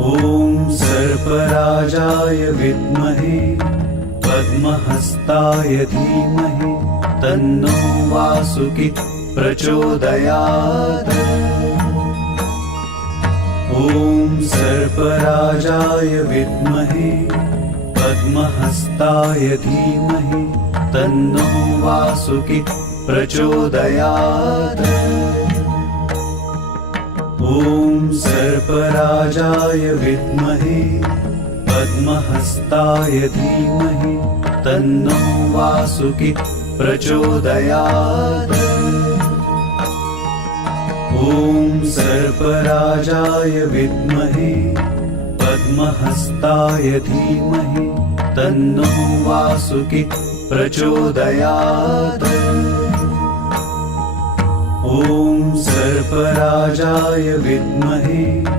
ॐ सर्पराजाय विद्महे पद्महस्ताय धीमहि तन्नो वासुकी प्रचोदयात्। ॐ सर्पराजाय विद्महे पद्महस्ताय धीमहि तन्नो वासुकी प्रचोदयात्। ॐ सर्पराजाय विद्महे पद्महस्ताय धीमहि तन्नो वासुकी प्रचोदयात्। ॐ सर्पराजाय विद्महे पद्महस्ताय धीमहि तन्नो वासुकी प्रचोदयात्। ॐ सर्पराजाय विद्महे